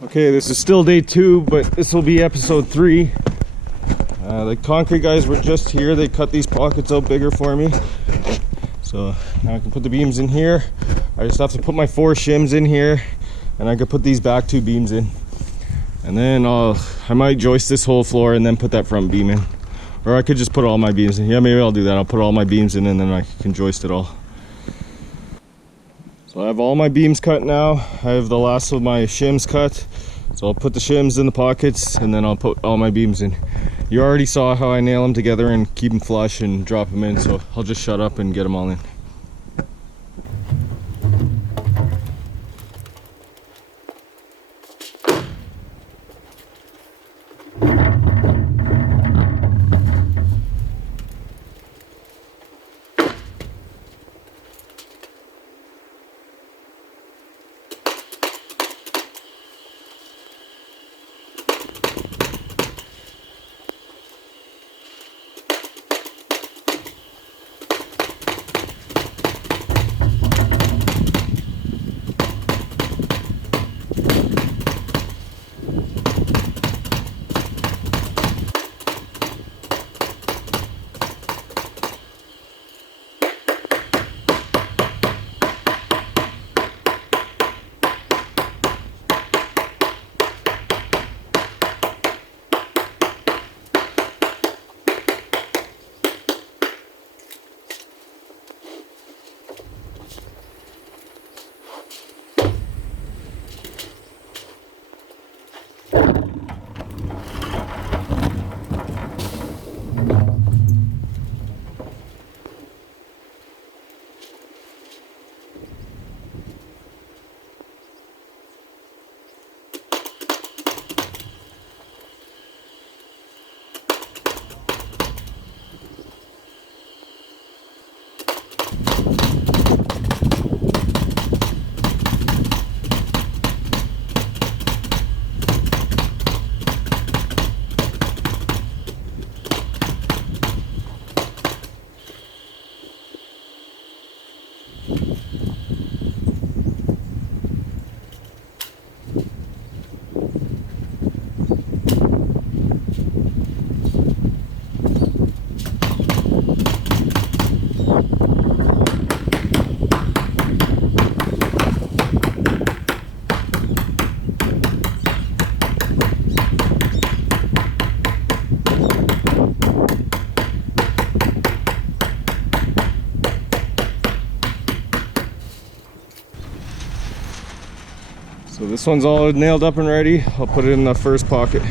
Okay, this is still day 2, but this will be episode 3. The concrete guys were just here. They cut these pockets out bigger for me. So now I can put the beams in here. I just have to put my 4 shims in here, and I could put these back 2 beams in. And then I might joist this whole floor and then put that front beam in. Or I could just put all my beams in. Yeah, maybe I'll do that. I'll put all my beams in and then I can joist it all. So I have all my beams cut now. I have the last of my shims cut. So I'll put the shims in the pockets and then I'll put all my beams in. You already saw how I nail them together and keep them flush and drop them in. So I'll just shut up and get them all in. So this one's all nailed up and ready. I'll put it in the first pocket.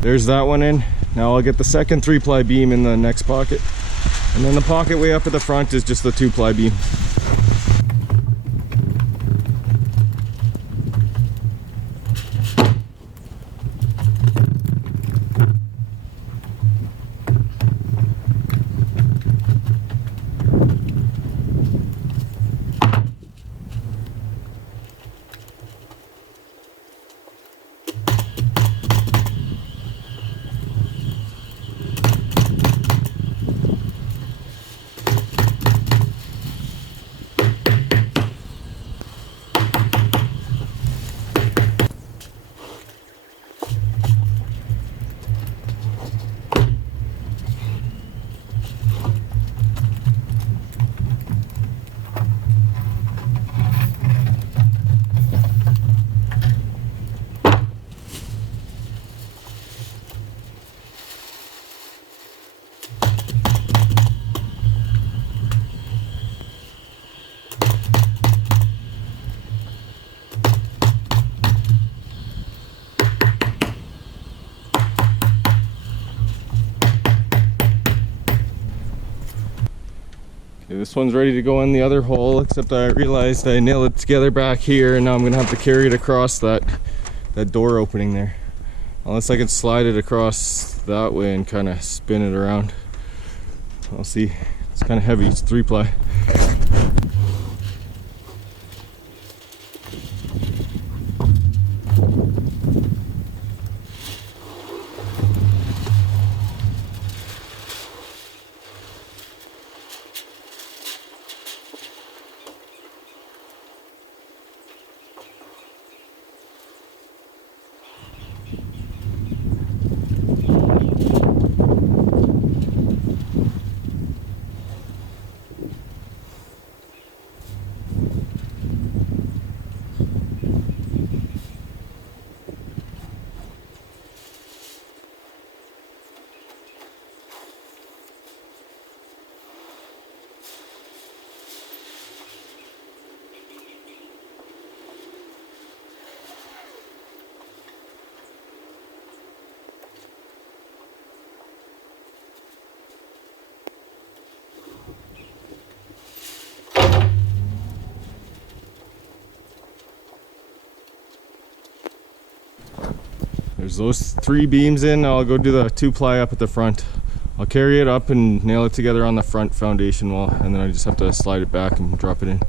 There's that one in. Now I'll get the second 3-ply beam in the next pocket. And then the pocket way up at the front is just the 2-ply beam. Okay, this one's ready to go in the other hole, except I realized I nailed it together back here, and now I'm gonna have to carry it across that door opening there. Unless I can slide it across that way and kind of spin it around. I'll see. It's kind of heavy, it's 3-ply. There's those 3 beams in. I'll go do the 2-ply up at the front. I'll carry it up and nail it together on the front foundation wall, and then I just have to slide it back and drop it in.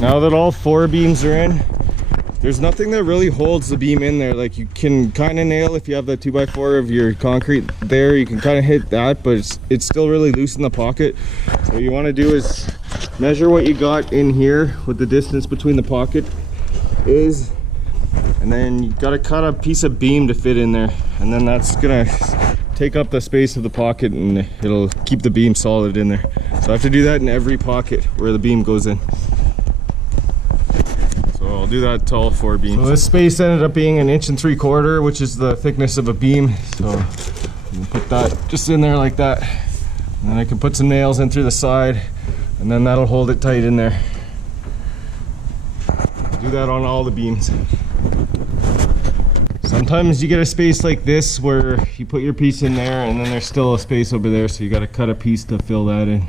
Now that all 4 beams are in, there's nothing that really holds the beam in there. Like, you can kind of nail, if you have the 2x4 of your concrete there, you can kind of hit that, but it's still really loose in the pocket. So what you want to do is measure what you got in here, what the distance between the pocket is, and then you got to cut a piece of beam to fit in there, and then that's gonna take up the space of the pocket and it'll keep the beam solid in there. So I have to do that in every pocket where the beam goes in. I'll do that to all 4 beams. So this space ended up being 1.75 inches, which is the thickness of a beam. So I'm gonna put that just in there like that. And then I can put some nails in through the side, and then that'll hold it tight in there. Do that on all the beams. Sometimes you get a space like this where you put your piece in there and then there's still a space over there, so you gotta cut a piece to fill that in.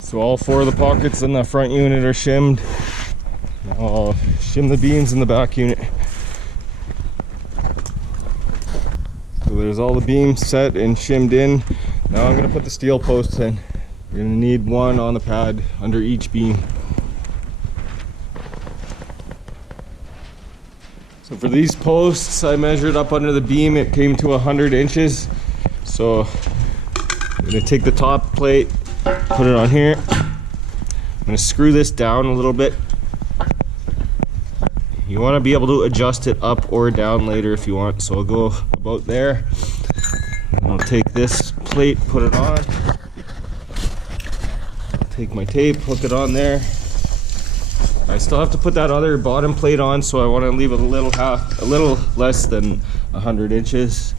So all 4 of the pockets in the front unit are shimmed. I'll shim the beams in the back unit. So there's all the beams set and shimmed in. Now I'm going to put the steel posts in. You're going to need 1 on the pad under each beam. So for these posts, I measured up under the beam. It came to 100 inches. So I'm going to take the top plate, put it on here. I'm going to screw this down a little bit. You want to be able to adjust it up or down later if you want. So I'll go about there. I'll take this plate, put it on. Take my tape, hook it on there. I still have to put that other bottom plate on, so I want to leave a little less than 100 inches.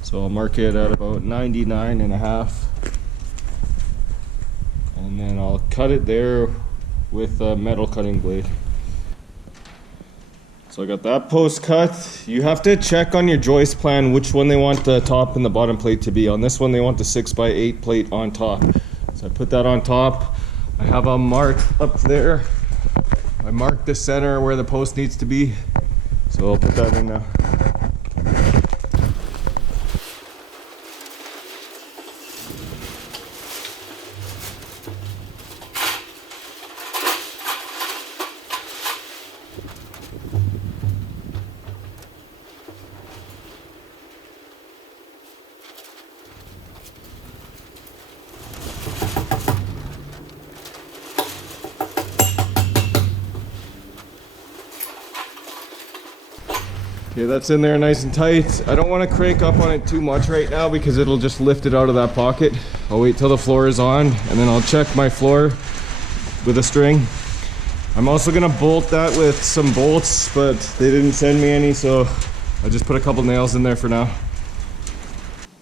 So I'll mark it at about 99.5. And then I'll cut it there with a metal cutting blade. So I got that post cut. You have to check on your joist plan which one they want the top and the bottom plate to be. On this one they want the 6x8 plate on top. So I put that on top. I have a mark up there. I marked the center where the post needs to be. So I'll put that in now. Okay, that's in there nice and tight. I don't want to crank up on it too much right now because it'll just lift it out of that pocket. I'll wait till the floor is on and then I'll check my floor with a string. I'm also gonna bolt that with some bolts, but they didn't send me any, so I just put a couple nails in there for now.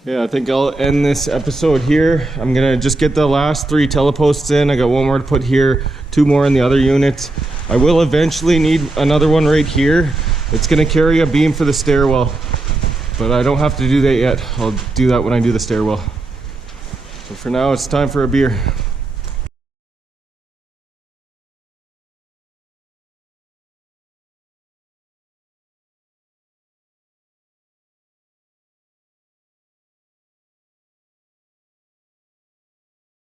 Yeah, I think I'll end this episode here. I'm gonna just get the last 3 teleposts in. I got 1 more to put here, 2 more in the other unit. I will eventually need another one right here. It's gonna carry a beam for the stairwell, but I don't have to do that yet. I'll do that when I do the stairwell. So for now, it's time for a beer.